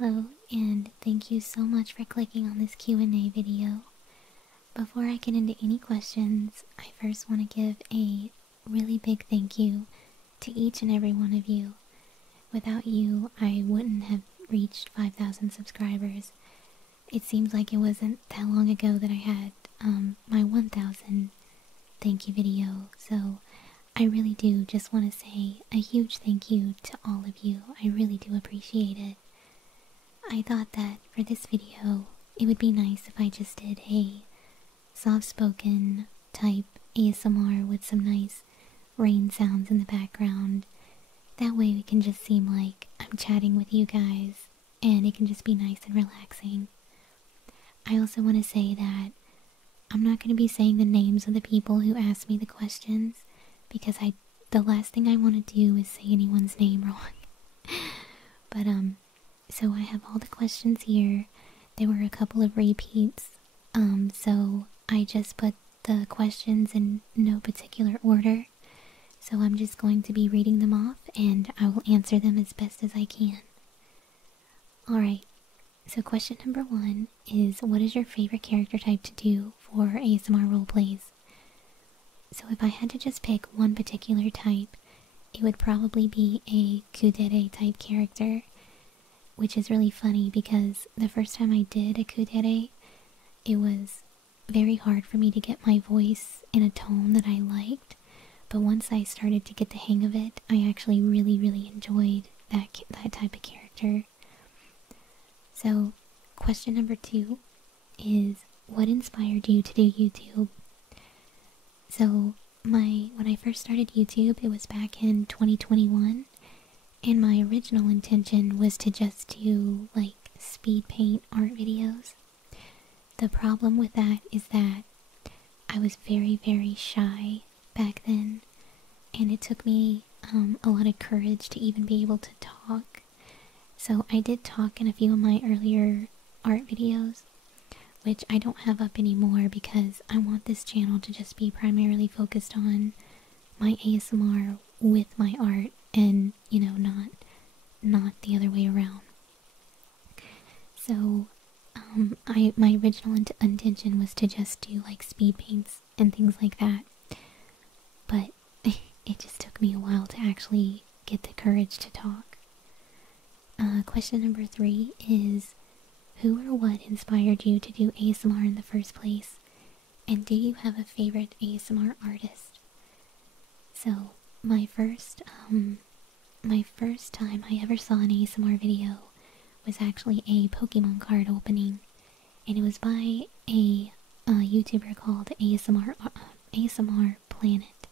Hello, and thank you so much for clicking on this Q&A video. Before I get into any questions, I first want to give a really big thank you to each and every one of you. Without you, I wouldn't have reached 5,000 subscribers. It seems like it wasn't that long ago that I had my 1,000 thank you video, so I really do just want to say a huge thank you to all of you. I really do appreciate it. I thought that for this video, it would be nice if I just did a soft-spoken type ASMR with some nice rain sounds in the background. That way we can just seem like I'm chatting with you guys, and it can just be nice and relaxing. I also want to say that I'm not going to be saying the names of the people who asked me the questions, because the last thing I want to do is say anyone's name wrong. But so I have all the questions here. There were a couple of repeats, so I just put the questions in no particular order. So I'm just going to be reading them off, and I will answer them as best as I can. Alright, so question number 1 is, what is your favorite character type to do for ASMR roleplays? So if I had to just pick one particular type, it would probably be a kudere type character, which is really funny because the first time I did a kudere, it was very hard for me to get my voice in a tone that I liked, but once I started to get the hang of it, I actually really enjoyed that type of character. So, question number 2 is, what inspired you to do YouTube? So, when I first started YouTube, it was back in 2021, and my original intention was to just do, like, speed paint art videos. The problem with that is that I was very shy back then, and it took me a lot of courage to even be able to talk. So I did talk in a few of my earlier art videos, which I don't have up anymore because I want this channel to just be primarily focused on my ASMR with my art, and you know, not the other way around. So my original intention was to just do like speed paints and things like that, but it just took me a while to actually get the courage to talk. Question number 3 is, who or what inspired you to do ASMR in the first place? And do you have a favorite ASMR artist? So, my first time I ever saw an ASMR video was actually a Pokemon card opening, and it was by a YouTuber called ASMR Planet,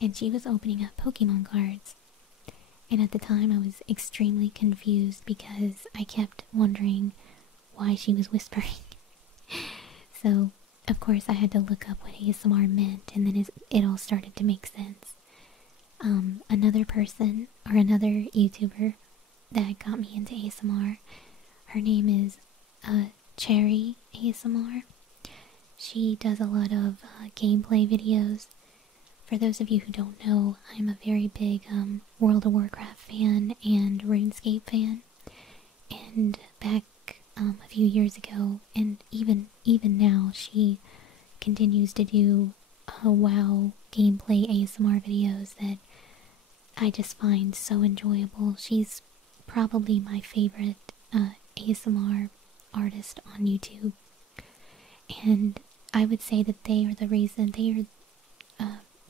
and she was opening up Pokemon cards. And at the time I was extremely confused because I kept wondering why she was whispering. So, of course, I had to look up what ASMR meant, and then it all started to make sense. Another person, or another YouTuber that got me into ASMR, her name is Cherry ASMR. She does a lot of gameplay videos. For those of you who don't know, I'm a very big World of Warcraft fan and RuneScape fan. And back a few years ago, and even now, she continues to do WoW gameplay ASMR videos that I just find so enjoyable. She's probably my favorite ASMR artist on YouTube, and I would say that they are the reason,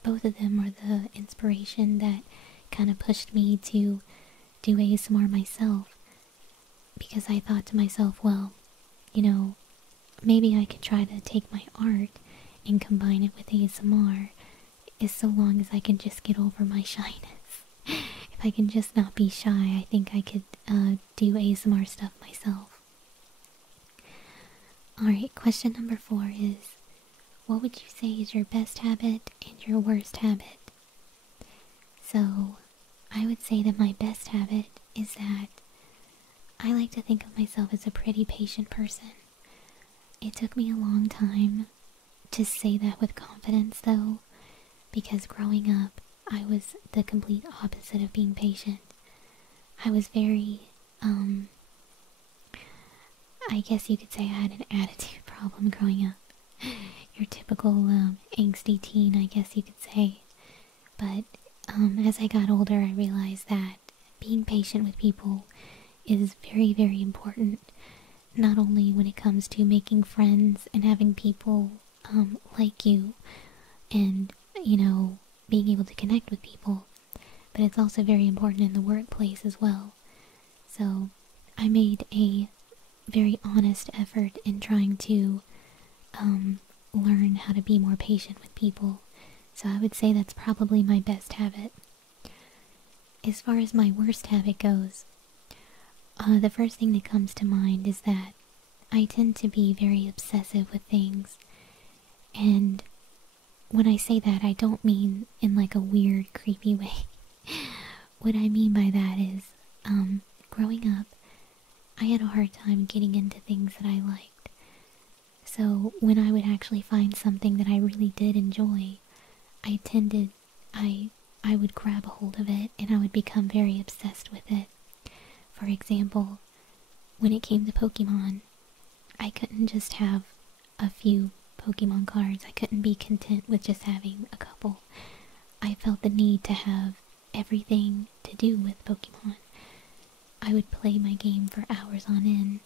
both of them are the inspiration that kind of pushed me to do ASMR myself, because I thought to myself, well, you know, maybe I could try to take my art and combine it with ASMR, as so long as I can just get over my shyness. If I can just not be shy, I think I could do ASMR stuff myself. Alright, question number 4 is, what would you say is your best habit and your worst habit? So, I would say that my best habit is that I like to think of myself as a pretty patient person. It took me a long time to say that with confidence, though, because growing up, I was the complete opposite of being patient. I was very, I guess you could say I had an attitude problem growing up. Your typical angsty teen, I guess you could say. But as I got older, I realized that being patient with people is very, very important. Not only when it comes to making friends and having people like you and, being able to connect with people, but it's also very important in the workplace as well. So I made a very honest effort in trying to learn how to be more patient with people. So I would say that's probably my best habit. As far as my worst habit goes, the first thing that comes to mind is that I tend to be very obsessive with things. And when I say that, I don't mean in like a weird, creepy way. What I mean by that is, growing up, I had a hard time getting into things that I liked. So when I would actually find something that I really did enjoy, I would grab a hold of it and I would become very obsessed with it. For example, when it came to Pokemon, I couldn't just have a few Pokemon cards. I couldn't be content with just having a couple. I felt the need to have everything to do with Pokemon. I would play my game for hours on end.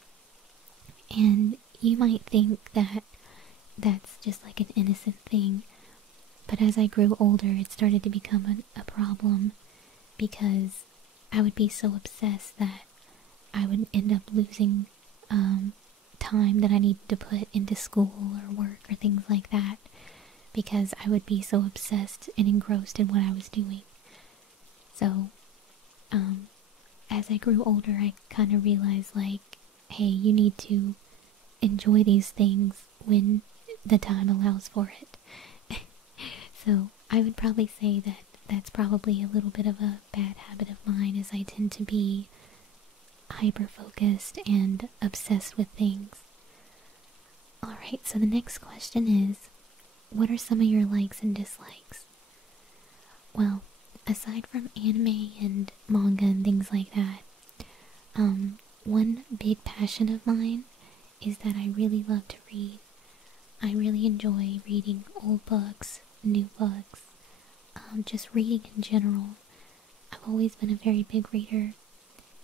And you might think that that's just like an innocent thing, but as I grew older, it started to become a problem because I would be so obsessed that I would end up losing time that I needed to put into school or work or things like that because I would be so obsessed and engrossed in what I was doing. So, as I grew older, I kind of realized, like, hey, you need to enjoy these things when the time allows for it. So, I would probably say that that's probably a little bit of a bad habit of mine, as I tend to be hyper-focused and obsessed with things. Alright, so the next question is, what are some of your likes and dislikes? Well, aside from anime and manga and things like that, one big passion of mine is that I really love to read. I really enjoy reading old books, new books, just reading in general. I've always been a very big reader,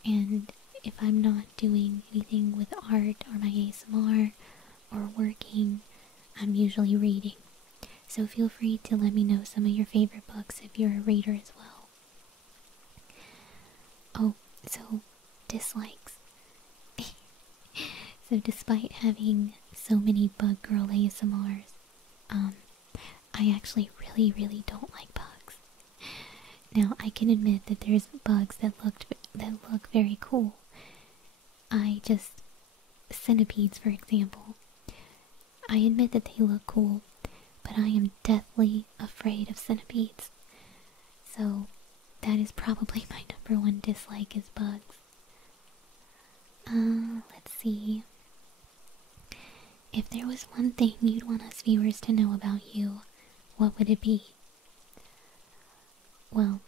and if I'm not doing anything with art or my ASMR or working, I'm usually reading. So feel free to let me know some of your favorite books if you're a reader as well. Oh, so dislikes. So despite having so many bug girl ASMRs, I actually really don't like bugs. Now I can admit that there's bugs that look very cool. Centipedes, for example. I admit that they look cool, but I am deathly afraid of centipedes. So that is probably my number one dislike is bugs. Let's see. If there was one thing you'd want us viewers to know about you, what would it be? Well,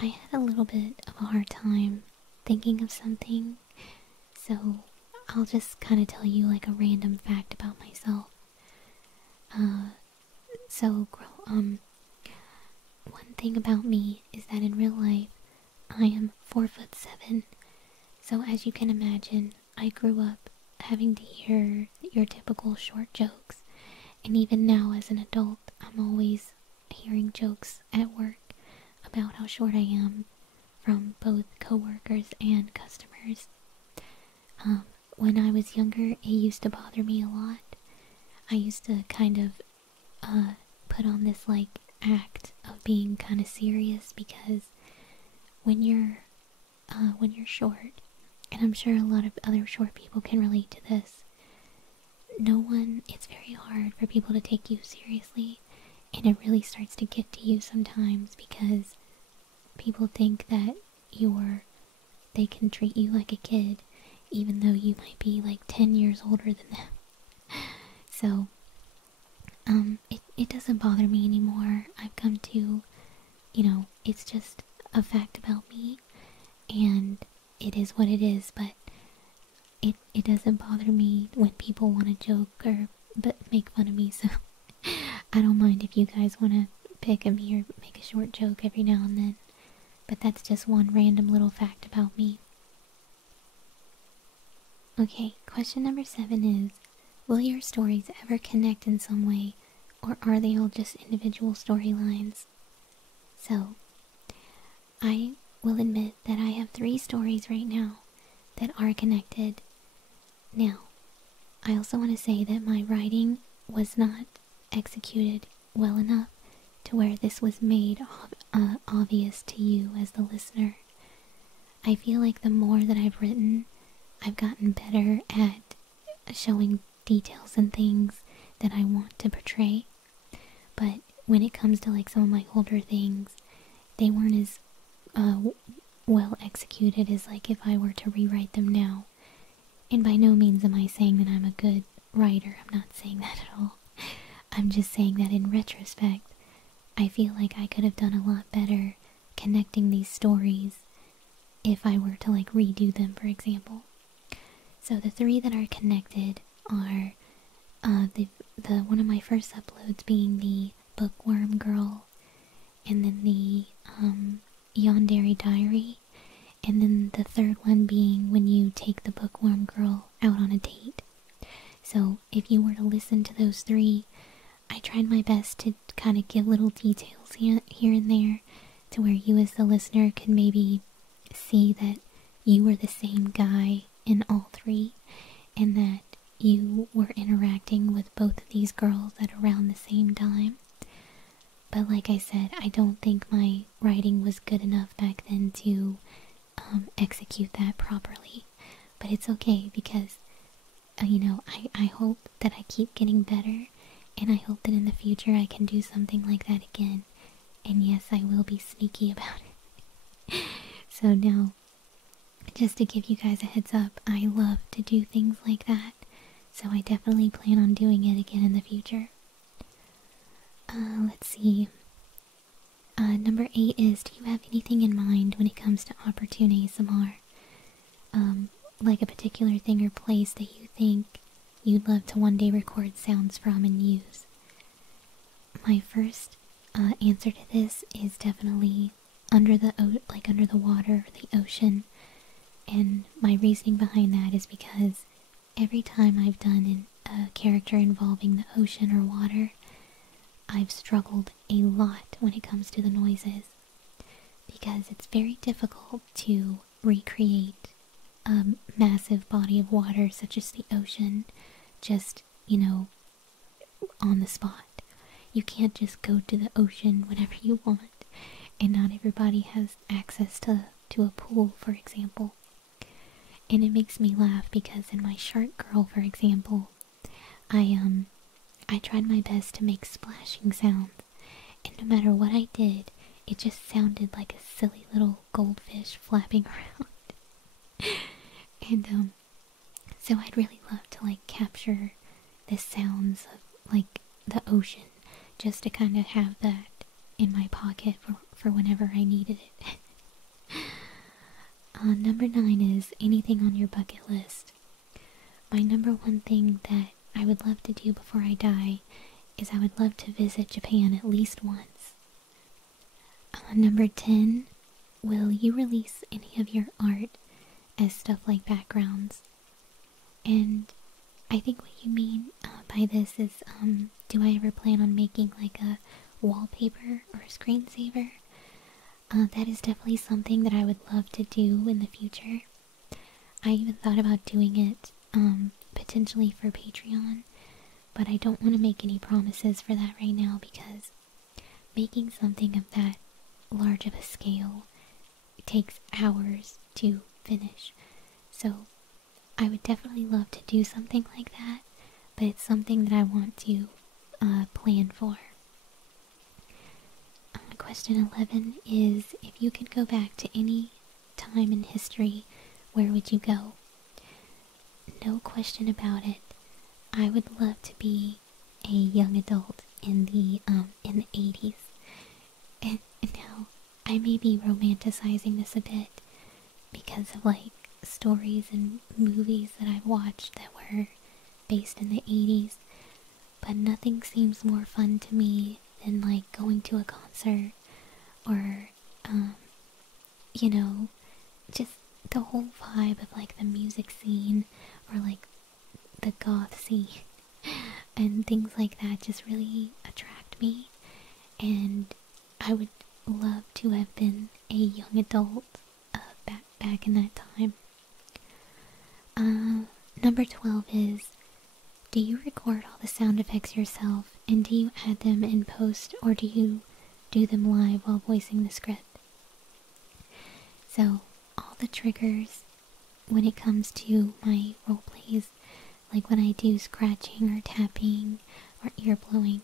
I had a little bit of a hard time thinking of something, so I'll just kind of tell you like a random fact about myself. One thing about me is that in real life, I am 4'7". So as you can imagine, I grew up having to hear your typical short jokes. And even now as an adult, I'm always hearing jokes at work about how short I am from both coworkers and customers. When I was younger, it used to bother me a lot. I used to kind of put on this like act of being kind of serious because when you're short, and I'm sure a lot of other short people can relate to this, it's very hard for people to take you seriously, and it really starts to get to you sometimes because people think that they can treat you like a kid even though you might be like 10 years older than them. So, it doesn't bother me anymore. I've come to, it's just a fact about me, and it is what it is, but it doesn't bother me when people want to joke or but make fun of me, so I don't mind if you guys want to pick at me or make a short joke every now and then. But that's just one random little fact about me. Okay, question number 7 is, will your stories ever connect in some way, or are they all just individual storylines? So, I will admit that I have 3 stories right now that are connected. Now, I also want to say that my writing was not executed well enough to where this was made obvious to you as the listener. I feel like the more that I've written, I've gotten better at showing details and things that I want to portray. But when it comes to like some of my older things, they weren't as well executed as like if I were to rewrite them now. And by no means am I saying that I'm a good writer. I'm not saying that at all. I'm just saying that in retrospect, I feel like I could have done a lot better connecting these stories if I were to like redo them, for example. So the 3 that are connected are the one of my first uploads being the Bookworm Girl, and then the Yandere Diary, and then the third one being when you take the Bookworm Girl out on a date. So if you were to listen to those 3, I tried my best to kind of give little details here and there to where you as the listener could maybe see that you were the same guy in all 3, and that you were interacting with both of these girls at around the same time. But like I said, I don't think my writing was good enough back then to execute that properly. But it's okay because, I hope that I keep getting better, and I hope that in the future I can do something like that again. And yes, I will be sneaky about it. So now, just to give you guys a heads up, I love to do things like that. So I definitely plan on doing it again in the future. Let's see. Number 8 is, do you have anything in mind when it comes to opportune ASMR? Like a particular thing or place that you think you'd love to one day record sounds from and use? My first answer to this is definitely under the water or the ocean. And my reasoning behind that is because every time I've done a character involving the ocean or water, I've struggled a lot when it comes to the noises, because it's very difficult to recreate a massive body of water such as the ocean just, on the spot. You can't just go to the ocean whenever you want, and not everybody has access to a pool, for example. And it makes me laugh because in my Shark Girl, for example, I tried my best to make splashing sounds, and no matter what I did, it just sounded like a silly little goldfish flapping around. And so I'd really love to like capture the sounds of like the ocean, just to kind of have that in my pocket for whenever I needed it. Number 9 is anything on your bucket list. My number 1 thing that I would love to do before I die is I would love to visit Japan at least once. Number 10, will you release any of your art as stuff like backgrounds? And I think what you mean by this is, do I ever plan on making like a wallpaper or a screensaver? That is definitely something that I would love to do in the future. I even thought about doing it potentially for Patreon, but I don't want to make any promises for that right now because making something of that large of a scale takes hours to finish. So I would definitely love to do something like that, but it's something that I want to plan for. Question 11 is, if you could go back to any time in history, where would you go? No question about it. I would love to be a young adult in the 80s. And now, I may be romanticizing this a bit because of like stories and movies that I've watched that were based in the 80s, but nothing seems more fun to me than like going to a concert or, you know, just the whole vibe of like the music scene or like the goth scene and things like that just really attract me. And I would love to have been a young adult back in that time. Number 12 is, do you record all the sound effects yourself and do you add them in post or do you do them live while voicing the script? So, all the triggers when it comes to my role plays, like when I do scratching or tapping or ear blowing,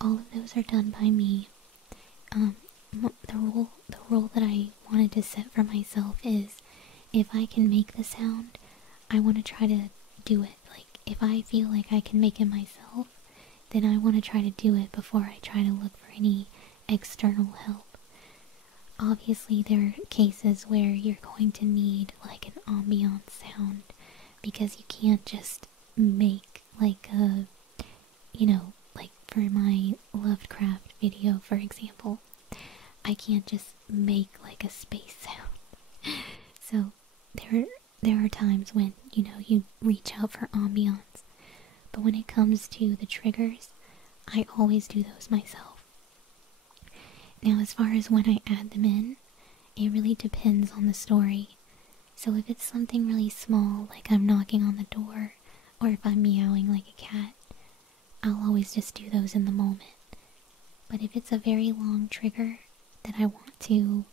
all of those are done by me. The rule that I wanted to set for myself is, if I can make the sound, I want to try to do it. Like, if I feel like I can make it myself, then I want to try to do it before I try to look for any external help. Obviously, there are cases where you're going to need like an ambient sound, because you can't just make like a, you know, like for my Lovecraft video, for example, I can't just make like a space sound. So there are times when, you know, you reach out for ambiance, but when it comes to the triggers, I always do those myself. Now, as far as when I add them in, it really depends on the story. So if it's something really small, like I'm knocking on the door, or if I'm meowing like a cat, I'll always just do those in the moment. But if it's a very long trigger that I want to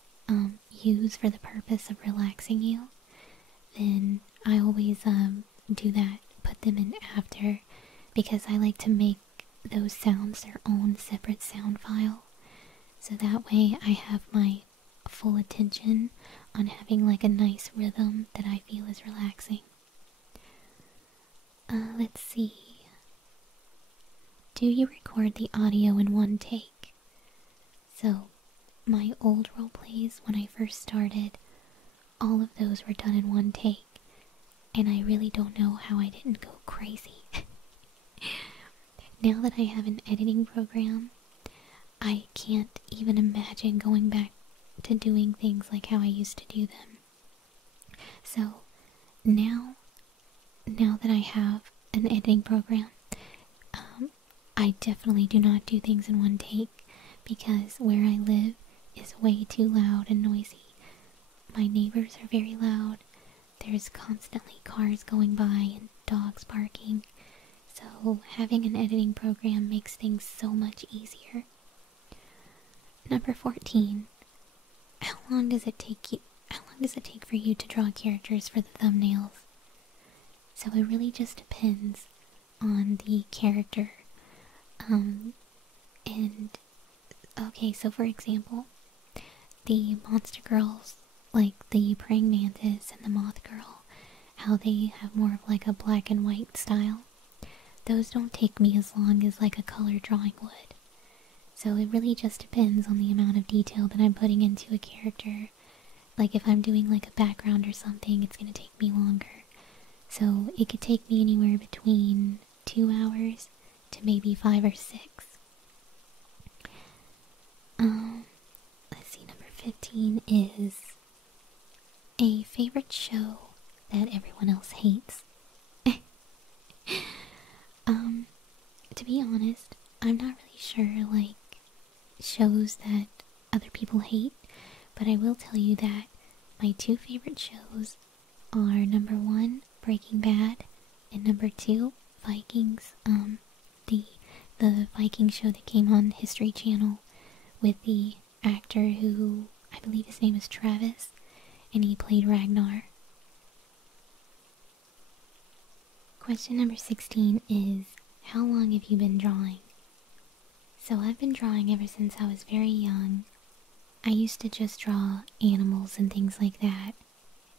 use for the purpose of relaxing you, then I always do that, put them in after, because I like to make those sounds their own separate sound file. So that way I have my full attention on having like a nice rhythm that I feel is relaxing. Let's see. Do you record the audio in one take? So, my old roleplays when I first started, all of those were done in one take, and I really don't know how I didn't go crazy. Now that I have an editing program, I can't even imagine going back to doing things like how I used to do them. So, now that I have an editing program, I definitely do not do things in one take, because where I live is way too loud and noisy. My neighbors are very loud. There's constantly cars going by and dogs barking. So having an editing program makes things so much easier. Number 14. How long does it take for you to draw characters for the thumbnails? So it really just depends on the character. And okay, so for example, the monster girls, like the praying mantis and the moth girl, how they have more of like a black and white style, those don't take me as long as like a color drawing would. So it really just depends on the amount of detail that I'm putting into a character. Like if I'm doing like a background or something, it's gonna take me longer. So it could take me anywhere between 2 hours to maybe 5 or 6. Let's see, number 15 is a favorite show that everyone else hates. To be honest, I'm not really sure, like, shows that other people hate, but I will tell you that my 2 favorite shows are number 1, Breaking Bad, and number 2, Vikings. The Viking show that came on History Channel with the actor who, I believe his name is Travis, and he played Ragnar. Question number 16 is, how long have you been drawing? So I've been drawing ever since I was very young. I used to just draw animals and things like that.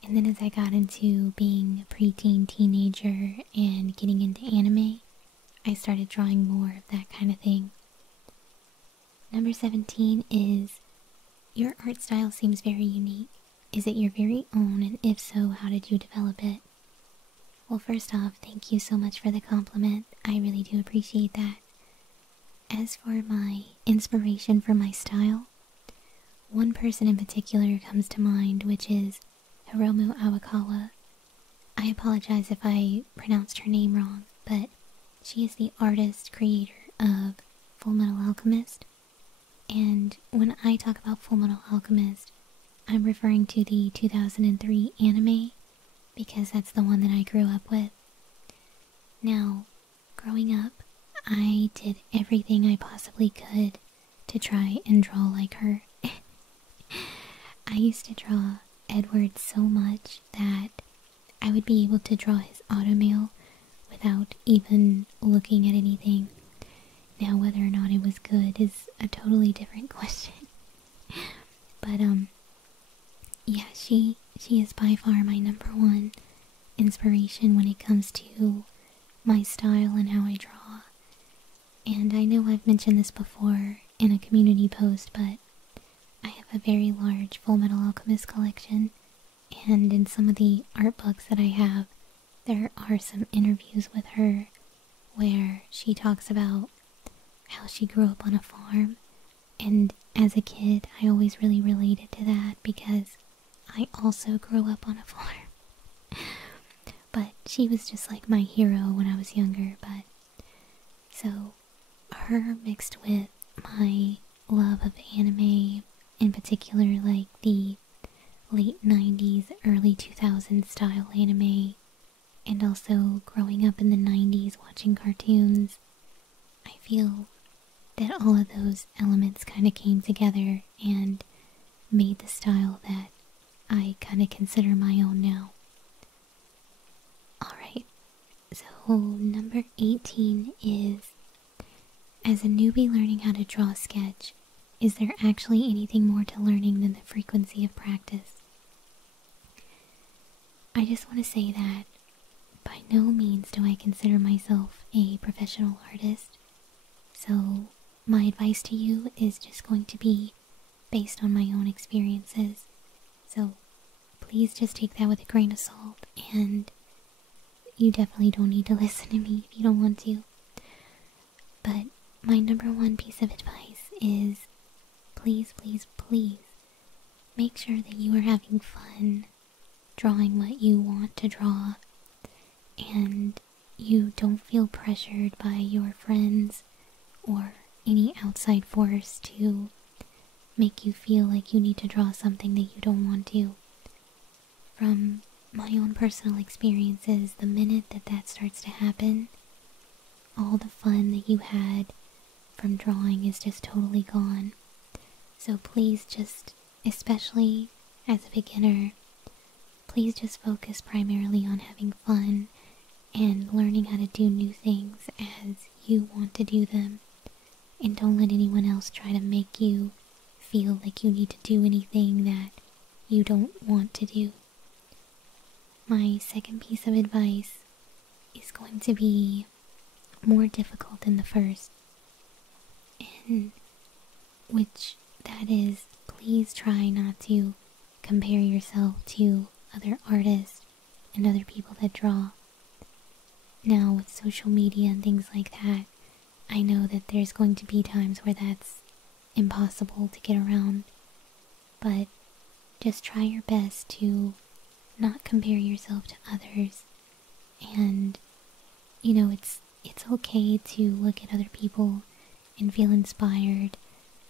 And then as I got into being a preteen teenager and getting into anime, I started drawing more of that kind of thing. Number 17 is, your art style seems very unique. Is it your very own, and if so, how did you develop it? Well, first off, thank you so much for the compliment. I really do appreciate that. As for my inspiration for my style, one person in particular comes to mind, which is Hiromu Awakawa. I apologize if I pronounced her name wrong, but she is the artist creator of Fullmetal Alchemist. And when I talk about Fullmetal Alchemist, I'm referring to the 2003 anime, because that's the one that I grew up with. Now, growing up, I did everything I possibly could to try and draw like her. I used to draw Edward so much that I would be able to draw his automail without even looking at anything. Now, whether or not it was good is a totally different question. But, yeah, she is by far my number one inspiration when it comes to my style and how I draw. And I know I've mentioned this before in a community post, but I have a very large Fullmetal Alchemist collection, and in some of the art books that I have, there are some interviews with her where she talks about how she grew up on a farm, and as a kid I always really related to that because I also grew up on a farm. But she was just like my hero when I was younger. But so her mixed with my love of anime, in particular like the late 90s, early 2000s style anime, and also growing up in the 90s watching cartoons, I feel that all of those elements kind of came together and made the style that I kind of consider my own now. Alright, so number 18 is, as a newbie learning how to draw a sketch, is there actually anything more to learning than the frequency of practice? I just want to say that by no means do I consider myself a professional artist, so my advice to you is just going to be based on my own experiences. So please just take that with a grain of salt, and you definitely don't need to listen to me if you don't want to. But my number one piece of advice is please, please, please make sure that you are having fun drawing what you want to draw, and you don't feel pressured by your friends or any outside force to make you feel like you need to draw something that you don't want to. From my own personal experiences, the minute that that starts to happen, all the fun that you had from drawing is just totally gone. So please just, especially as a beginner, please just focus primarily on having fun and learning how to do new things as you want to do them. And don't let anyone else try to make you feel like you need to do anything that you don't want to do. My second piece of advice is going to be more difficult than the first, and which that is, please try not to compare yourself to other artists and other people that draw. Now, with social media and things like that, I know that there's going to be times where that's impossible to get around, but just try your best to not compare yourself to others. And you know, it's okay to look at other people and feel inspired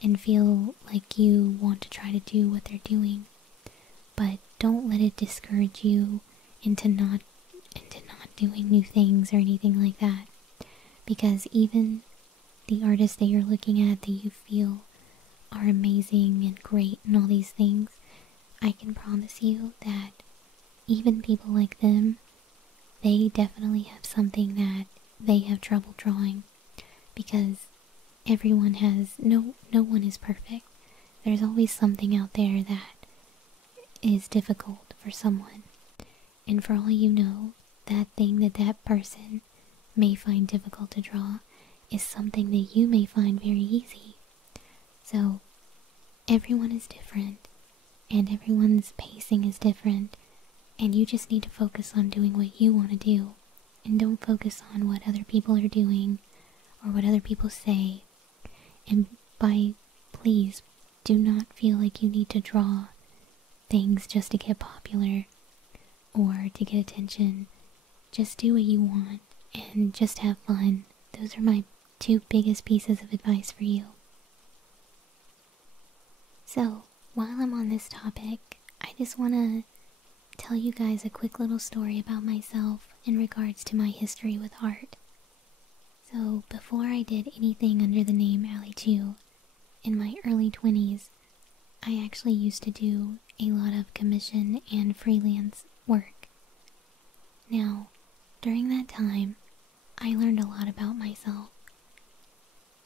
and feel like you want to try to do what they're doing, but don't let it discourage you into not doing new things or anything like that, because even the artists that you're looking at that you feel are amazing and great and all these things, I can promise you that even people like them, they definitely have something that they have trouble drawing, because everyone has, no one is perfect. There's always something out there that is difficult for someone, and for all you know, that thing that that person may find difficult to draw is something that you may find very easy. So everyone is different, and everyone's pacing is different, and you just need to focus on doing what you want to do, and don't focus on what other people are doing or what other people say. And please, do not feel like you need to draw things just to get popular or to get attention. Just do what you want and just have fun. Those are my two biggest pieces of advice for you. So, while I'm on this topic, I just want to tell you guys a quick little story about myself in regards to my history with art. So, before I did anything under the name Allie Chu, in my early 20s, I actually used to do a lot of commission and freelance work. Now, during that time, I learned a lot about myself.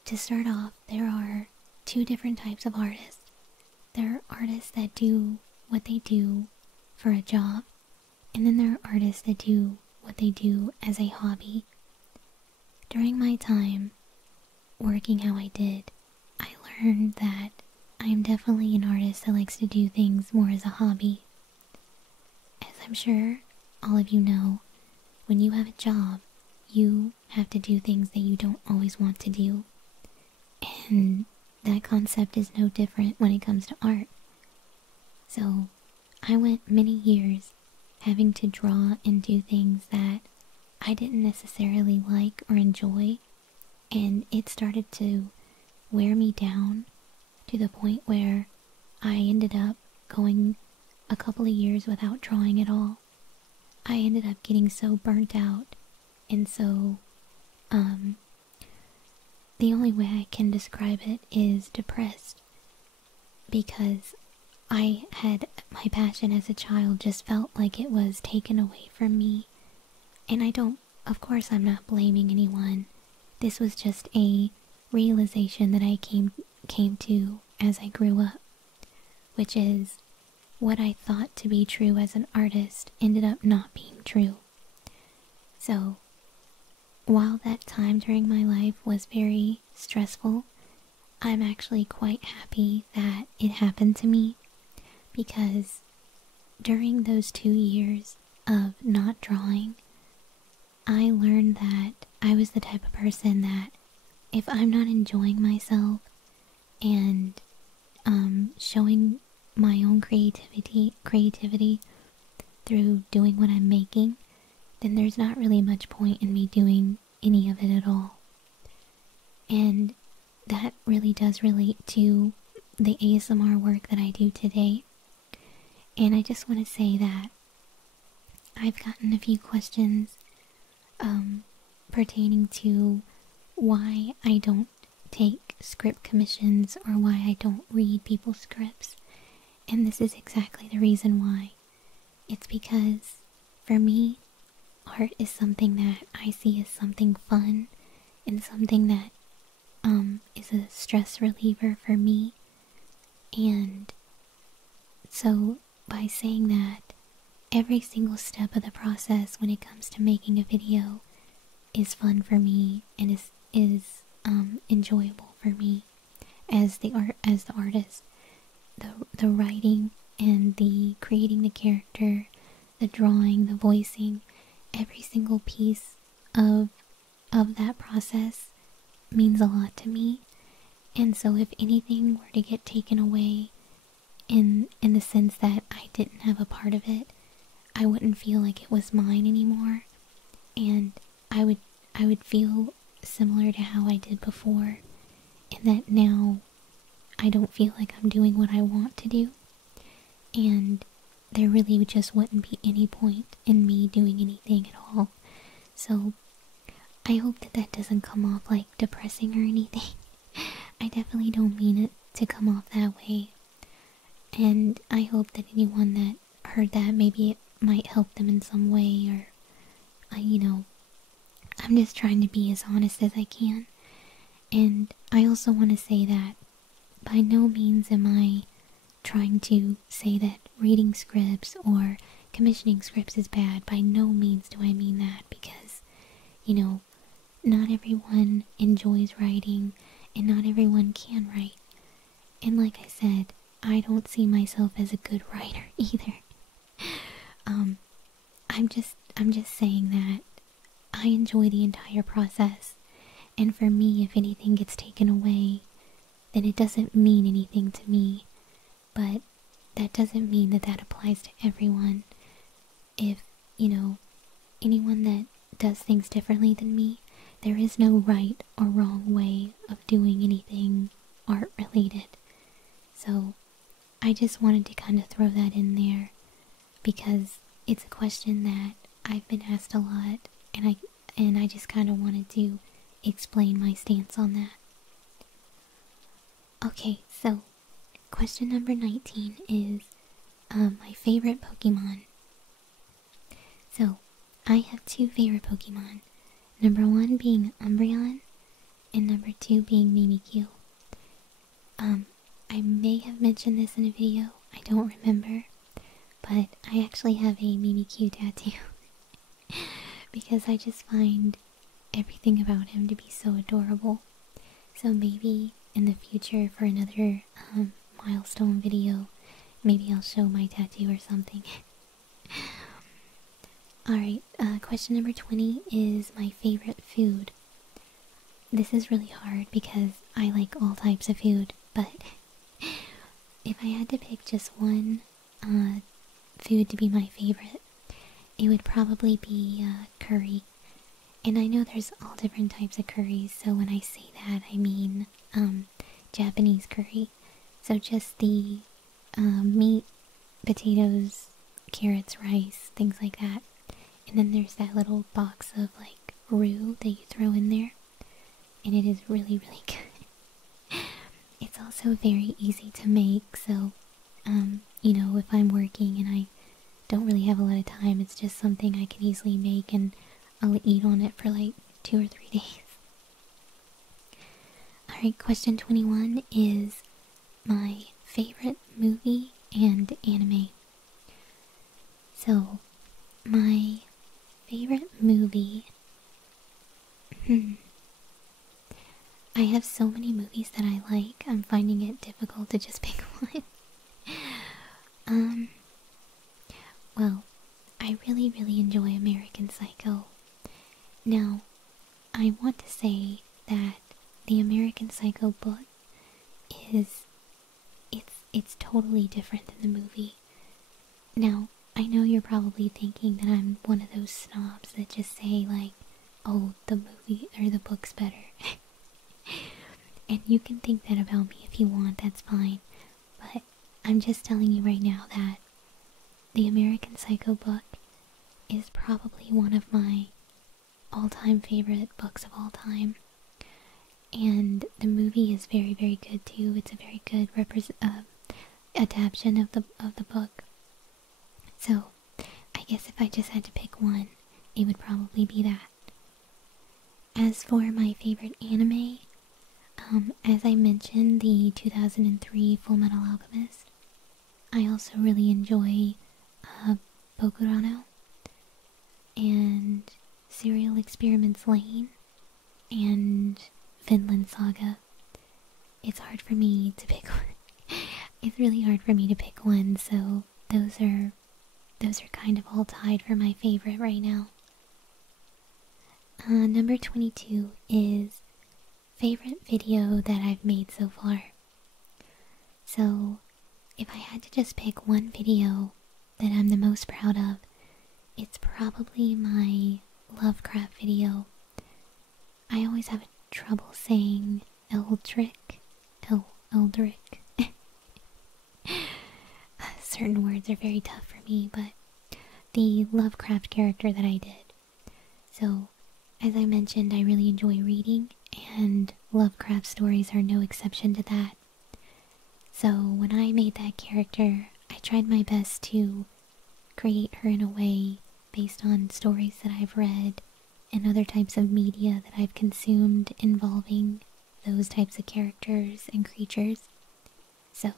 To start off, there are two different types of artists. There are artists that do what they do for a job, and then there are artists that do what they do as a hobby. During my time working how I did, I learned that I am definitely an artist that likes to do things more as a hobby. As I'm sure all of you know, when you have a job, you have to do things that you don't always want to do. And that concept is no different when it comes to art. So, I went many years having to draw and do things that I didn't necessarily like or enjoy, and it started to wear me down to the point where I ended up going a couple of years without drawing at all. I ended up getting so burnt out and so, the only way I can describe it is depressed, because I had my passion as a child just felt like it was taken away from me. And of course I'm not blaming anyone. This was just a realization that I came to as I grew up, which is what I thought to be true as an artist ended up not being true. So, while that time during my life was very stressful, I'm actually quite happy that it happened to me, because during those 2 years of not drawing, I learned that I was the type of person that if I'm not enjoying myself and showing my own creativity through doing what I'm making, then there's not really much point in me doing any of it at all. And that really does relate to the ASMR work that I do today. And I just want to say that I've gotten a few questions pertaining to why I don't take script commissions or why I don't read people's scripts. And this is exactly the reason why. It's because, for me, art is something that I see as something fun and something that is a stress reliever for me. And so, by saying that, every single step of the process when it comes to making a video is fun for me and is enjoyable for me as the artist. The writing and the creating the character, the drawing, the voicing, every single piece of that process means a lot to me. And so if anything were to get taken away in the sense that I didn't have a part of it, I wouldn't feel like it was mine anymore, and I would feel similar to how I did before, in that now I don't feel like I'm doing what I want to do, and there really just wouldn't be any point in me doing anything at all. So I hope that doesn't come off like depressing or anything. I definitely don't mean it to come off that way. And I hope that anyone that heard that, maybe it might help them in some way, or, I'm just trying to be as honest as I can. And I also want to say that by no means am I trying to say that reading scripts or commissioning scripts is bad. By no means do I mean that, because, not everyone enjoys writing, and not everyone can write. And like I said, I don't see myself as a good writer either. Um, I'm just saying that I enjoy the entire process, and for me, if anything gets taken away, then it doesn't mean anything to me. But that doesn't mean that that applies to everyone. If, you know, anyone that does things differently than me, there is no right or wrong way of doing anything art related. So I just wanted to kind of throw that in there because it's a question that I've been asked a lot, and I just kind of wanted to explain my stance on that. Okay, so question number 19 is my favorite Pokemon. So I have two favorite Pokemon. Number one being Umbreon, and number two being Mimikyu. I may have mentioned this in a video, I don't remember, but I actually have a Mimikyu tattoo because I just find everything about him to be so adorable. So maybe in the future for another milestone video, maybe I'll show my tattoo or something. Alright, question number 20 is my favorite food. This is really hard because I like all types of food, but if I had to pick just one food to be my favorite, it would probably be curry. And I know there's all different types of curries, so when I say that, I mean Japanese curry. So just the meat, potatoes, carrots, rice, things like that. And then there's that little box of like roux that you throw in there, and it is really, really good. It's also very easy to make, so you know, if I'm working and I don't really have a lot of time, it's just something I can easily make and I'll eat on it for like 2 or 3 days. Alright, question 21 is my favorite movie and anime. So, my favorite movie... I have so many movies that I like, I'm finding it difficult to just pick one. Well, I really, really enjoy American Psycho. Now, I want to say that the American Psycho book it's totally different than the movie. Now, I know you're probably thinking that I'm one of those snobs that just say like, oh, the movie or the book's better. And you can think that about me if you want, that's fine. But I'm just telling you right now that the American Psycho book is probably one of my all-time favorite books of all time. And the movie is very, very good too. It's a very good adaptation of the book. So, I guess if I just had to pick one, it would probably be that. As for my favorite anime, as I mentioned, the 2003 Fullmetal Alchemist. I also really enjoy Bokurano and Serial Experiments Lane and Vinland Saga. It's hard for me to pick one. It's really hard for me to pick one, so those are kind of all tied for my favorite right now. Number 22 is favorite video that I've made so far. So, if I had to just pick one video that I'm the most proud of, it's probably my Lovecraft video. I always have trouble saying Eldrick. Eldrick. Certain words are very tough for me, but the Lovecraft character that I did. So, as I mentioned, I really enjoy reading, and Lovecraft stories are no exception to that. So when I made that character, I tried my best to create her in a way based on stories that I've read and other types of media that I've consumed involving those types of characters and creatures. So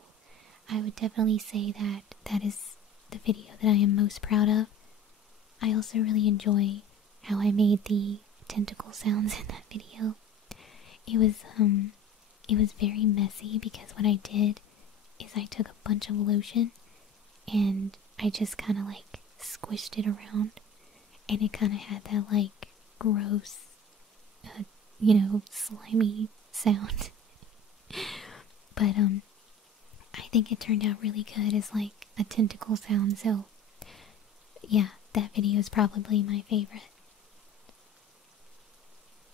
I would definitely say that that is the video that I am most proud of. I also really enjoy how I made the tentacle sounds in that video. It was very messy because what I did is I took a bunch of lotion and I just kind of like squished it around, and it kind of had that like gross, slimy sound. But I think it turned out really good as like a tentacle sound, so yeah, that video is probably my favorite.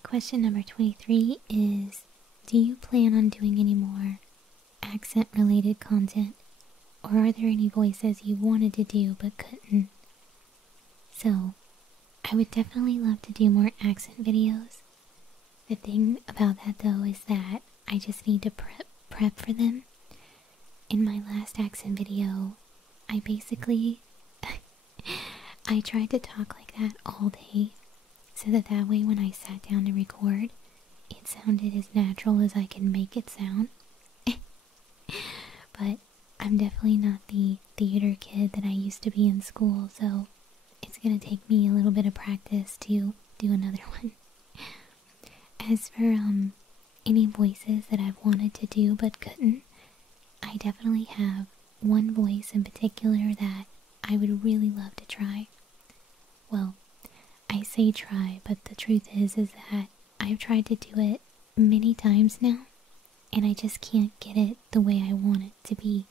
Question number 23 is, do you plan on doing any more accent related content, or are there any voices you wanted to do but couldn't? So, I would definitely love to do more accent videos. The thing about that though is that I just need to prep for them. In my last accent video, I basically I tried to talk like that all day, so that way when I sat down to record, it sounded as natural as I can make it sound. But I'm definitely not the theater kid that I used to be in school, so it's gonna take me a little bit of practice to do another one. As for any voices that I've wanted to do but couldn't, I definitely have one voice in particular that I would really love to try. Well, I say try, but the truth is that I've tried to do it many times now, and I just can't get it the way I want it to be.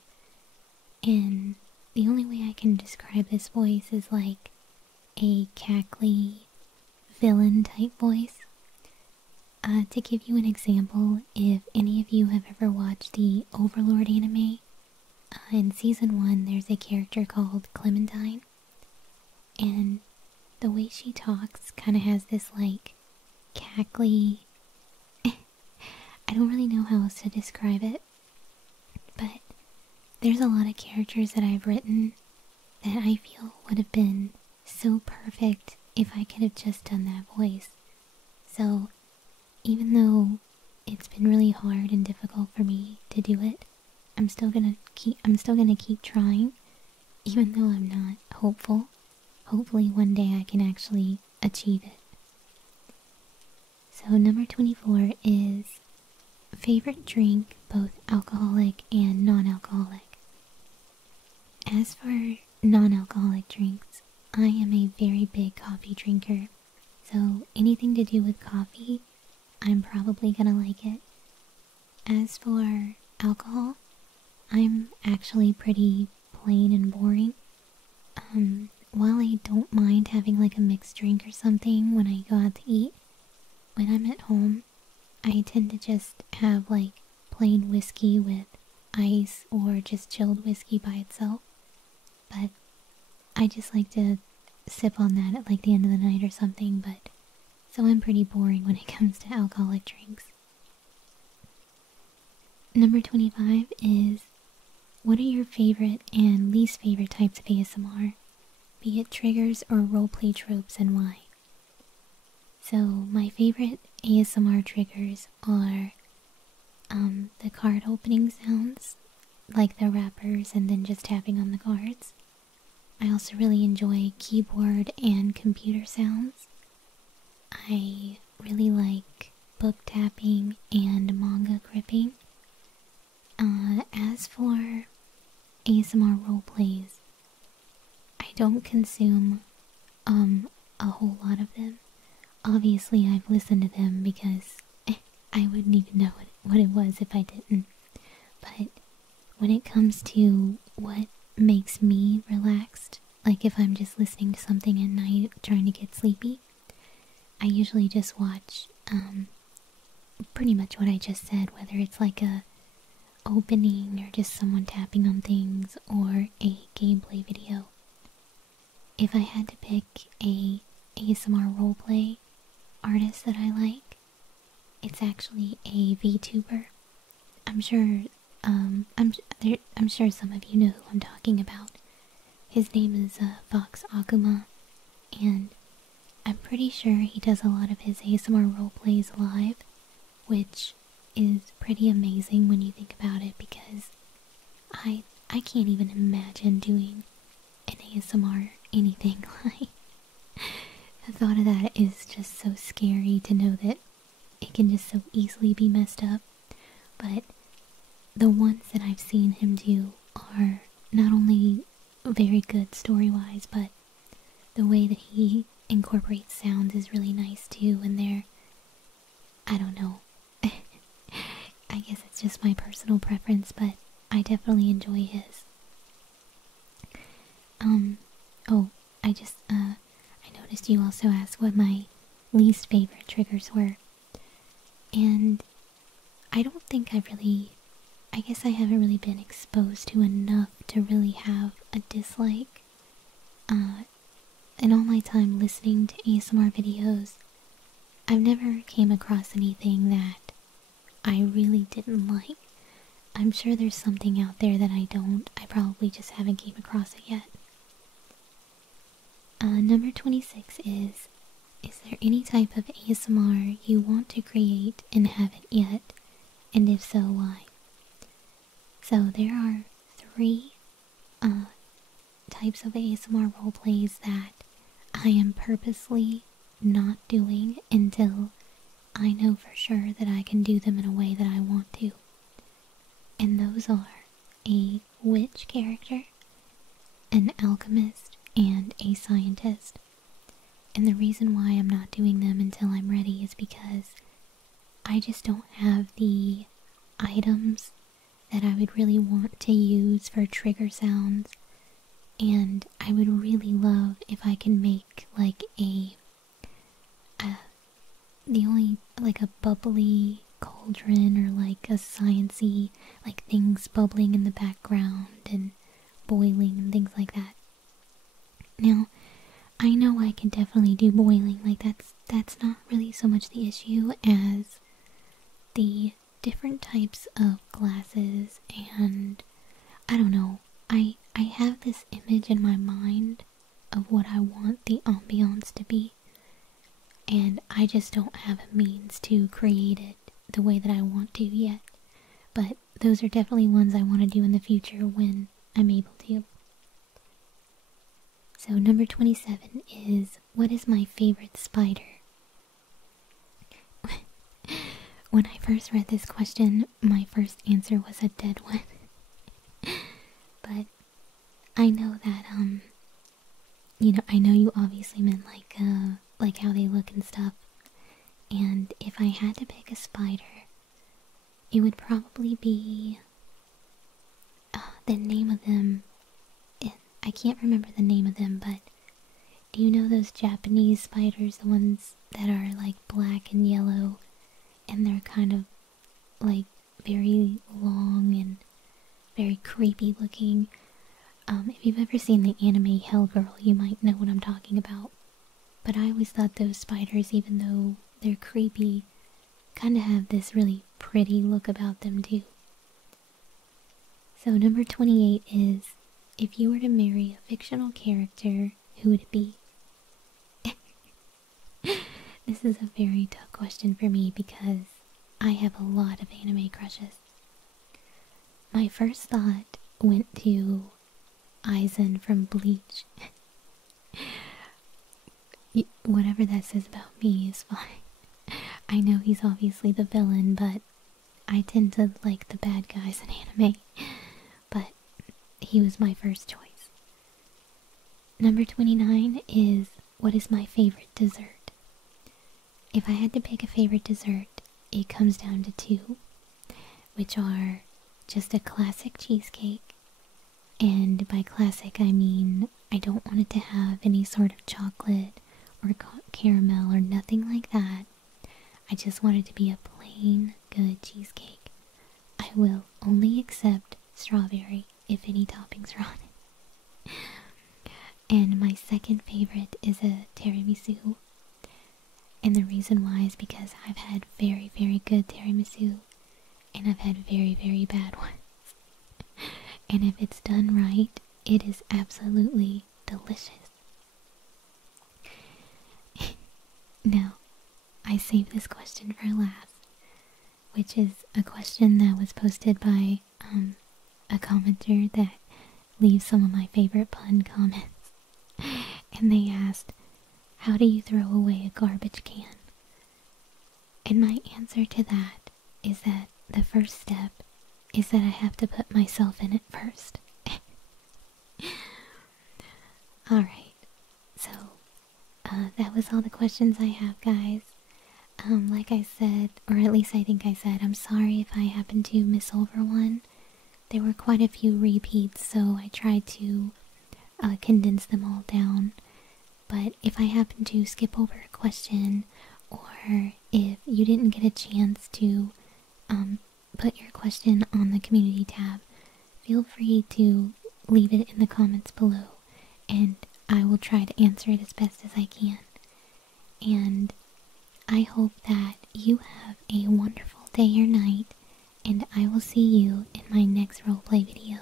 And the only way I can describe this voice is like a cackly villain type voice. To give you an example, if any of you have ever watched the Overlord anime, in season 1 there's a character called Clementine, and the way she talks kind of has this like cackly I don't really know how else to describe it, but there's a lot of characters that I've written that I feel would have been so perfect if I could have just done that voice. So even though it's been really hard and difficult for me to do it, I'm still gonna keep trying, even though I'm not hopeful. Hopefully one day I can actually achieve it. So number 24 is favorite drink, both alcoholic and non-alcoholic. As for non-alcoholic drinks, I am a very big coffee drinker, so anything to do with coffee, I'm probably gonna like it. As for alcohol, I'm actually pretty plain and boring. While I don't mind having like a mixed drink or something when I go out to eat, when I'm at home, I tend to just have like plain whiskey with ice or just chilled whiskey by itself. But I just like to sip on that at like the end of the night or something, but so I'm pretty boring when it comes to alcoholic drinks. Number 25 is, what are your favorite and least favorite types of ASMR? Be it triggers or roleplay tropes, and why? So my favorite ASMR triggers are the card opening sounds, like the wrappers and then just tapping on the cards. I also really enjoy keyboard and computer sounds. I really like book tapping and manga gripping. As for ASMR roleplays, I don't consume a whole lot of them. Obviously I've listened to them because I wouldn't even know what it was if I didn't. But when it comes to what makes me relaxed, like if I'm just listening to something at night trying to get sleepy, I usually just watch pretty much what I just said, whether it's like a opening or just someone tapping on things or a gameplay video. If I had to pick a ASMR roleplay artist that I like, it's actually a VTuber. I'm sure some of you know who I'm talking about. His name is Vox Akuma, and I'm pretty sure he does a lot of his ASMR roleplays live, which is pretty amazing when you think about it, because I can't even imagine doing an ASMR anything like. The thought of that is just so scary, to know that it can just so easily be messed up. But the ones that I've seen him do are not only very good story-wise, but the way that he incorporates sounds is really nice too, and I don't know. I guess it's just my personal preference, but I definitely enjoy his. Oh, I noticed you also asked what my least favorite triggers were. And I don't think I guess I haven't really been exposed to enough to really have a dislike. In all my time listening to ASMR videos, I've never came across anything that I really didn't like. I'm sure there's something out there that I probably just haven't came across it yet. Number 26 is there any type of ASMR you want to create and haven't yet? And if so, why? So there are 3 types of ASMR roleplays that I am purposely not doing until I know for sure that I can do them in a way that I want to. And those are a witch character, an alchemist, and a scientist. And the reason why I'm not doing them until I'm ready is because I just don't have the items that I would really want to use for trigger sounds. And I would really love if I can make like like a bubbly cauldron, or like a sciencey, like things bubbling in the background and boiling and things like that. Now, I know I can definitely do boiling, like that's not really so much the issue as the different types of glasses, and I don't know, I have this image in my mind of what I want the ambiance to be, and I just don't have a means to create it the way that I want to yet. But those are definitely ones I want to do in the future when I'm able to. So number 27 is, what is my favorite spider? When I first read this question, my first answer was a dead one. But I know that, I know you obviously meant like how they look and stuff. And if I had to pick a spider, it would probably be, the name of them, I can't remember the name of them, but do you know those Japanese spiders, the ones that are like black and yellow, and they're kind of like very long and very creepy looking? If you've ever seen the anime Hellgirl, you might know what I'm talking about. But I always thought those spiders, even though they're creepy, kind of have this really pretty look about them too. So number 28 is, if you were to marry a fictional character, who would it be? This is a very tough question for me because I have a lot of anime crushes. My first thought went to Aizen from Bleach. Whatever that says about me is fine. I know he's obviously the villain, but I tend to like the bad guys in anime. But he was my first choice. Number 29 is, what is my favorite dessert? If I had to pick a favorite dessert, it comes down to 2, which are just a classic cheesecake, and by classic I mean I don't want it to have any sort of chocolate or caramel or nothing like that. I just want it to be a plain good cheesecake. I will only accept strawberry if any toppings are on it. And my second favorite is a tiramisu. And the reason why is because I've had very, very good tiramisu, and I've had very, very bad ones. And if it's done right, it is absolutely delicious. Now, I saved this question for last, which is a question that was posted by a commenter that leaves some of my favorite pun comments. And they asked, how do you throw away a garbage can? And my answer to that is that the first step is that I have to put myself in it first. Alright, so that was all the questions I have, guys. Like I said, or at least I think I said, I'm sorry if I happened to miss over one. There were quite a few repeats, so I tried to condense them all down. But if I happen to skip over a question, or if you didn't get a chance to put your question on the community tab, feel free to leave it in the comments below, and I will try to answer it as best as I can. And I hope that you have a wonderful day or night, and I will see you in my next roleplay video.